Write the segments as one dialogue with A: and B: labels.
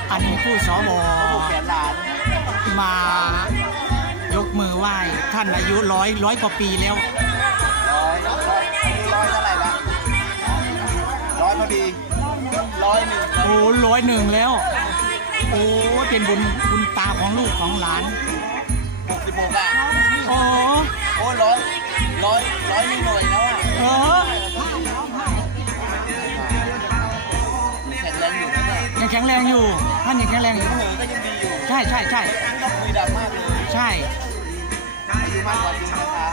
A: อันนี้ผู้สว
B: แขนหลาน
A: มายกมือไหว้ท่านอายุร้อยกว่าปีแล้ว
B: ร้อยเท่าไหร่ละร้อยพอดี101
A: โอ้101แล้วโอ้เป็นบุญตาของลูกของหลาน
B: 66อ่ะ
A: โอ้
B: โอ้ร้อยไม่หน่วยแล้วอ่ะ
A: เออ
B: แข็งแรงอยู่นะเนี่ย
A: ยังแข็งแรงอยู่ท่านยังแข็งแรงอยู่
B: เหนือก็ยังดีอยู่
A: ใช่
B: ไม่ต้องคุยดังมากเลย
A: ใช่
B: อายุมากกว่าจริงนะครับ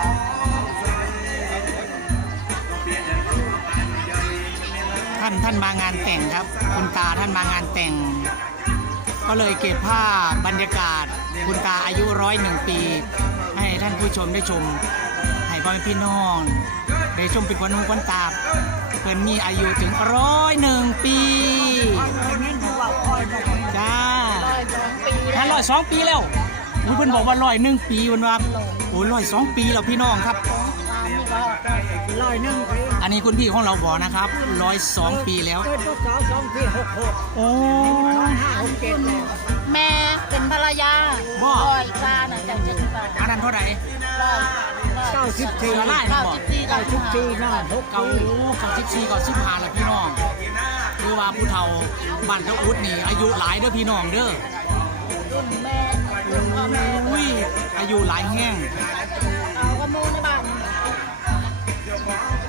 A: ท่านมางานแต่งครับคุณตาท่านมางานแต่ง ก็เลยเก็บภาพบรรยากาศคุณตาอายุ101 ปี ให้ท่านผู้ชมได้ชมให้พ่อแม่พี่น้องได้ชมเป็นวันหูวันตาเพิ่นมีอายุถึง101 ปีจ้าท่าน102 ปีแล้วเพิ่นบอกว่า101 ปีวันว่าโอ้102 ปีแล้วพี่น้องครับ อันนี้คุณพี่ของเราบอกนะครับ102 ปีแล้ว โอ้
C: แม่เป็นภรรยา
A: บ่
C: ลอยปลาน่ะจังจะปลา
A: อันนั้นเท่าไหร่
C: 94
A: ละลายนะบอก
C: 94
A: เก่า14ก่อน15แล้วพี่น้องหรือว่าผู้เฒ่าบ้านเจ้าอุดนี่อายุหลายเด้อพี่น้องเด้อ
C: รุ่นแม่
A: อุ้ยอายุหลายแห้ง
C: เอากระมูในบ้าน